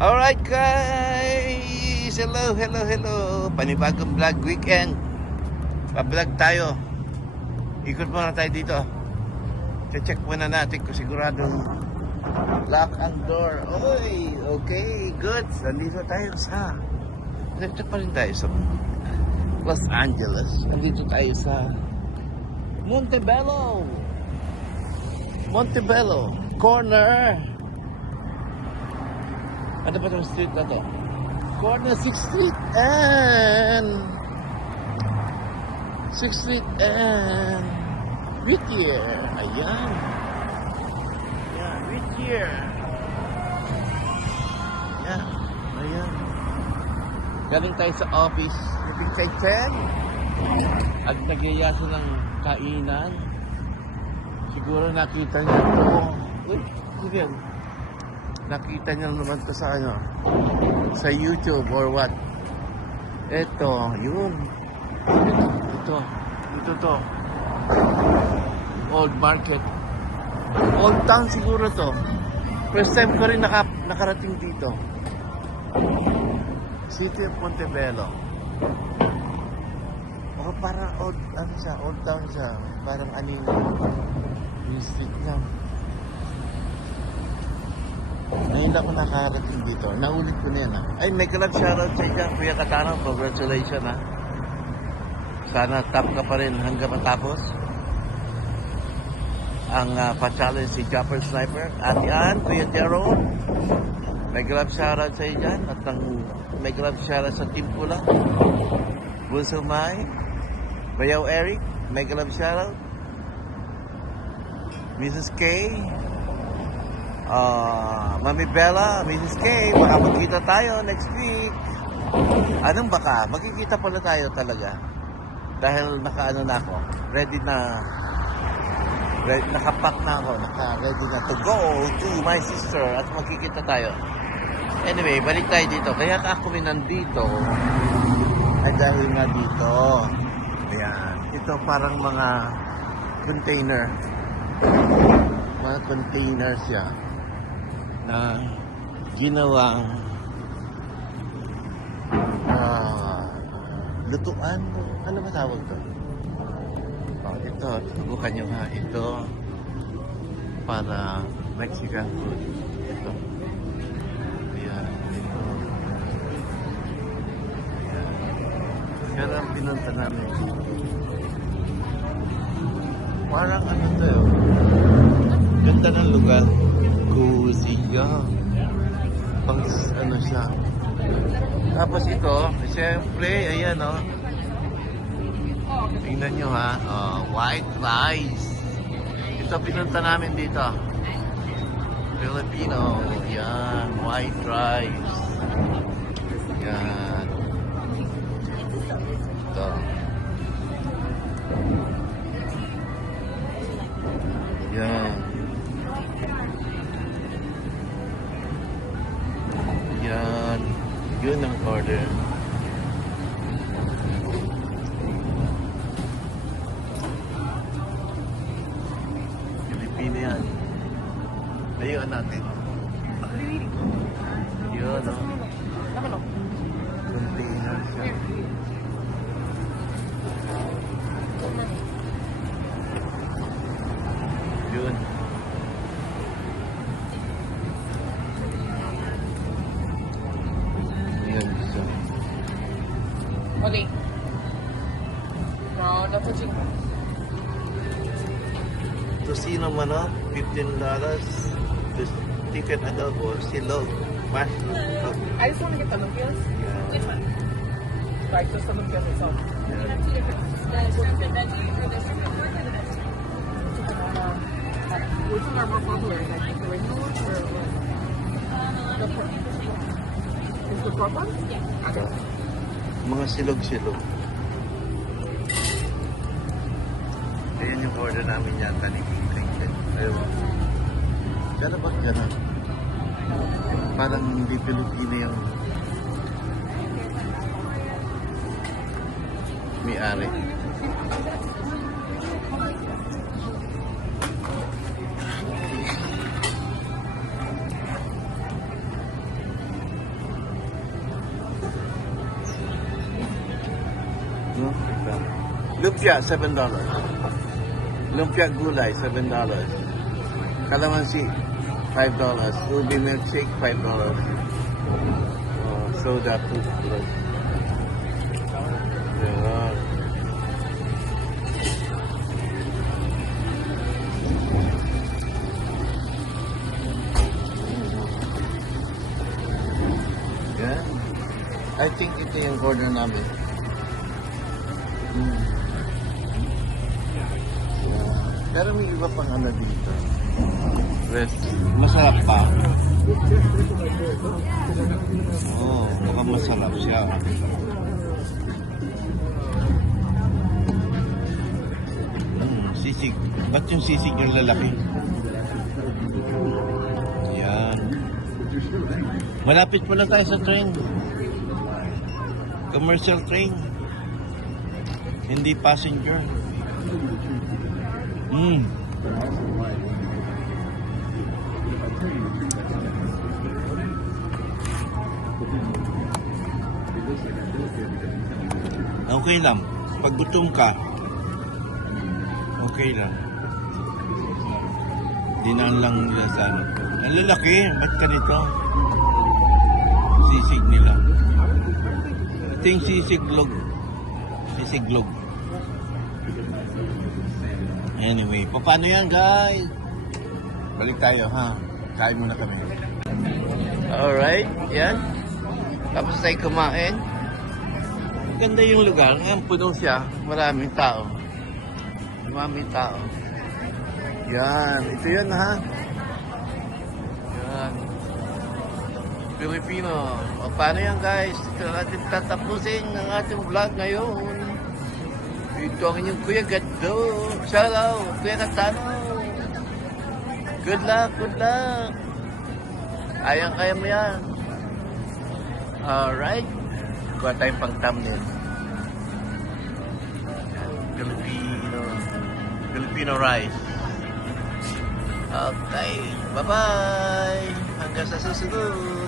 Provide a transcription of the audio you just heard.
Alright guys! Hello, hello, hello! Panibagong vlog weekend. Pa-vlog tayo. Ikot muna tayo dito. Check muna natin kung siguradong lock ang door. Oy! Okay, good. Nandito tayo Nandito pa rin tayo sa Los Angeles. Nandito tayo sa Montebello Corner. Ano ba itong street na to? Corner 6th Street and Whittier. Ayan. Ayan, Whittier. Ayan. Ayan. Galing tayo sa office. Galing kay Chen. At nagyayasa ng kainan. Siguro nakita niya ito. Uy, sige. Nakita niya naman ito sa YouTube or what. Ito, yun. Ito to. Old Market. Old Town siguro to. First time ko rin nakarating dito. City of Montebello. O parang old town siya. Parang aning yung street niya. Ngayon ako nakarating dito. Naulit ko na yan. Ay, may club shoutout sa iyo, Kuya Katarang. Congratulations ha. Sana top ka pa rin hanggang matapos. Ang pa-challenge si Jumper Sniper. At yan, Kuya Jero. May club shoutout sa iyo dyan. At may club shoutout sa Team Pula. Bunso Mai. Bayaw Eric. May club shoutout. Mrs. K. Mami Bella, Mrs. K, baka magkita tayo next week. Anong baka? Magkikita pala tayo talaga. Dahil nakaano na ako. Nakapack na ako. Ready na to go to my sister. At magkikita tayo. Anyway, balik tayo dito. Kaya ako nandito ay dahil nga dito. Ayan. Ito parang mga container. Mga containers yan. Na ginawang lutuan. Ano ba tawag to? Ito, subukan nyo nga. Ito para Mexican food. Ito. Ayan. Ito. Ayan. Kaya ang pinunta namin dito. Parang ano to. Ganda ng lugar. Cozy siya. Pang ano siya. Tapos ito, siyempre, ayan o. Tingnan nyo ha. White rice. Ito pinunta namin dito. Filipino. Yan. White rice. Yan. Ito. Yan. Yan. Yun ang order. Pilipino yan. Layuan natin. Yun o. Container siya. Yun. Okay. No, that's what you... Tocino manok, $15. Chicken adobo, silog, mushroom. I just want to get the lumpias. Yeah. Which one? Like just the lumpias itself. Yeah. We have two different. The shrimp and veggie or the shrimp and pork or the veggie? Which one are more popular? Like the original one or the pork? Is the pork one? Yeah. Okay. Mga silog-silog. Ayan yung order namin yata ni King. Ayun. Gano'n ba gano'n? Parang hindi Pilipino yung may-ari. Lumpia, $7. Lumpia gulay, $7. Calamansi, $5. Ubi milkshake, $5. Soda, $2. Yan. Yan. I think ito yung order namin. Pero may iba pang ano dito. Rest. Masarap pa. Oo, mukhang masarap siya. Sisig. Ba't yung sisig yung lalaki? Yan. Malapit pala tayo sa train. Commercial train. Hindi passenger. Okay lang. Pag gutom ka, okay lang. Dinaan lang nila sa ano. Ang lalaki, ba't ganito? Sisig nila. Ito yung sisiglog. Sisiglog. Anyway, paano yan guys? Balik tayo ha. Kain muna kami. Alright, yan. Tapos tayo kumain. Ganda yung lugar. Ngayon puno siya. Maraming tao. Maraming tao. Yan. Ito yun ha. Yan. Pilipino. O paano yan guys? Ito natin tatapusin ang ating vlog ngayon. Ito ang inyong Kuya Gado. Shout out. Kuya Katano. Good luck. Good luck. Kaya mo yan. Alright. Kuha tayong pang thumbnail. Filipino rice. Okay. Bye-bye. Hanggang sa susunod.